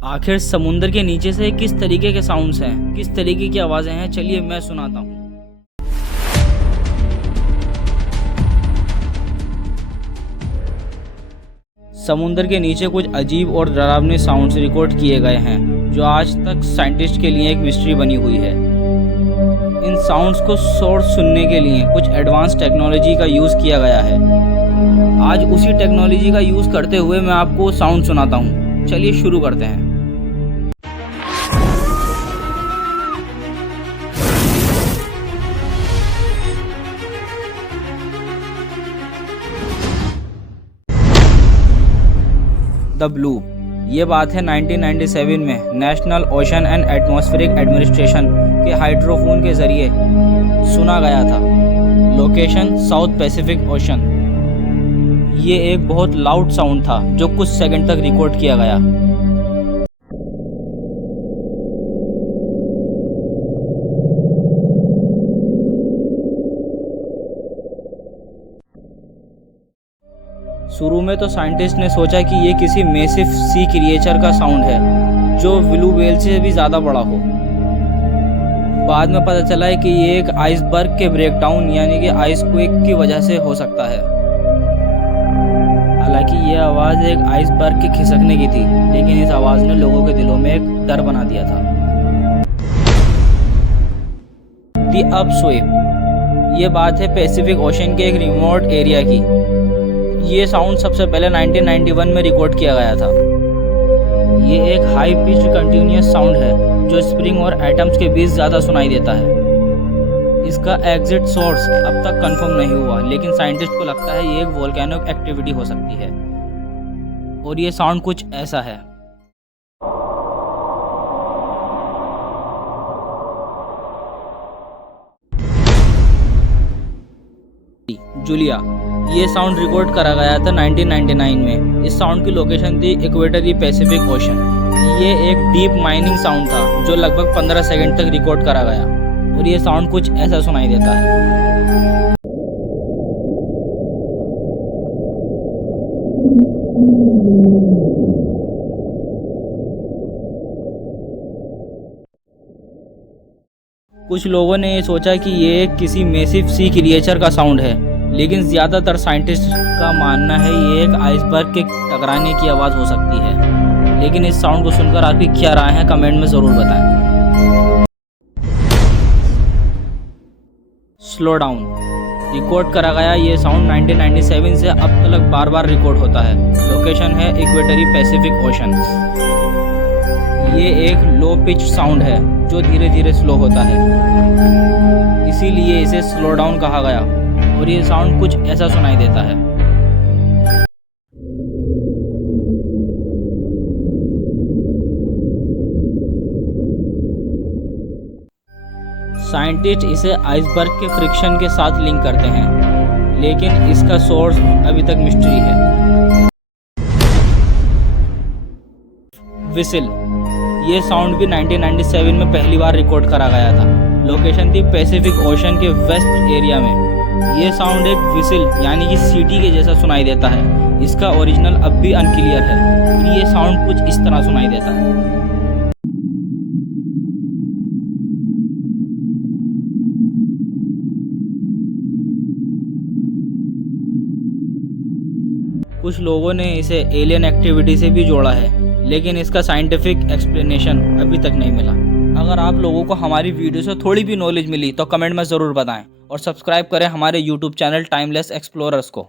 आखिर समुंदर के नीचे से किस तरीके के साउंड्स हैं, किस तरीके की आवाज़ें हैं, चलिए मैं सुनाता हूँ। समुंदर के नीचे कुछ अजीब और डरावने साउंड्स रिकॉर्ड किए गए हैं जो आज तक साइंटिस्ट के लिए एक मिस्ट्री बनी हुई है। इन साउंड्स को सोर्स सुनने के लिए कुछ एडवांस टेक्नोलॉजी का यूज़ किया गया है। आज उसी टेक्नोलॉजी का यूज़ करते हुए मैं आपको साउंड सुनाता हूँ। चलिए शुरू करते हैं। The blue. ये बात है 1997 में national ocean and atmospheric administration के हाइड्रोफोन के ज़रिए सुना गया था। Location south Pacific ocean. ये एक बहुत लाउड साउंड था जो कुछ सेकंड तक रिकॉर्ड किया गया। शुरू में तो साइंटिस्ट ने सोचा कि ये किसी मैसिव सी क्रिएचर का साउंड है जो ब्लू व्हेल से भी ज़्यादा बड़ा हो। बाद में पता चला है कि ये एक आइसबर्ग के ब्रेकडाउन यानी कि आइसक्वेक की वजह से हो सकता है। हालांकि ये आवाज़ एक आइसबर्ग के खिसकने की थी, लेकिन इस आवाज़ ने लोगों के दिलों में एक डर बना दिया था। दी अपस्वीप। ये बात है पैसिफिक ओशन के एक रिमोट एरिया की। ये साउंड सबसे पहले 1991 में रिकॉर्ड किया गया था। ये एक हाई पिच्ड कंटिन्यूअस साउंड है जो स्प्रिंग और एटम्स के बीच ज़्यादा सुनाई देता है। इसका एग्जिट सोर्स अब तक कंफर्म नहीं हुआ, लेकिन साइंटिस्ट को लगता है ये एक वोल्केनिक एक्टिविटी हो सकती है। और ये साउंड कुछ ऐसा है। जूलिया। ये साउंड रिकॉर्ड करा गया था 1999 में। इस साउंड की लोकेशन थी इक्वेटरी पैसिफिक ओशन। ये एक डीप माइनिंग साउंड था जो लगभग 15 सेकंड तक रिकॉर्ड करा गया। और ये साउंड कुछ ऐसा सुनाई देता है। कुछ लोगों ने ये सोचा कि ये किसी मैसिव सी क्रिएचर का साउंड है, लेकिन ज़्यादातर साइंटिस्ट का मानना है ये एक आइसबर्ग के टकराने की आवाज़ हो सकती है। लेकिन इस साउंड को सुनकर आपकी क्या राय है, कमेंट में ज़रूर बताएं। Slow down. रिकॉर्ड करा गया ये साउंड 1997 से अब तक बार बार रिकॉर्ड होता है। लोकेशन है इक्वेटरी पैसिफिक ओशन। ये एक लो पिच साउंड है जो धीरे धीरे स्लो होता है, इसीलिए इसे स्लो डाउन कहा गया। और ये साउंड कुछ ऐसा सुनाई देता है। साइंटिस्ट इसे आइसबर्ग के फ्रिक्शन के साथ लिंक करते हैं, लेकिन इसका सोर्स अभी तक मिस्ट्री है। विसिल। ये साउंड भी 1997 में पहली बार रिकॉर्ड करा गया था। लोकेशन थी पैसिफिक ओशन के वेस्ट एरिया में। ये साउंड एक विसिल यानी कि सीटी के जैसा सुनाई देता है। इसका ओरिजिनल अब भी अनक्लियर है। और ये साउंड कुछ इस तरह सुनाई देता है। कुछ लोगों ने इसे एलियन एक्टिविटी से भी जोड़ा है, लेकिन इसका साइंटिफिक एक्सप्लेनेशन अभी तक नहीं मिला। अगर आप लोगों को हमारी वीडियो से थोड़ी भी नॉलेज मिली तो कमेंट में ज़रूर बताएं और सब्सक्राइब करें हमारे यूट्यूब चैनल टाइमलेस एक्सप्लोरर्स को।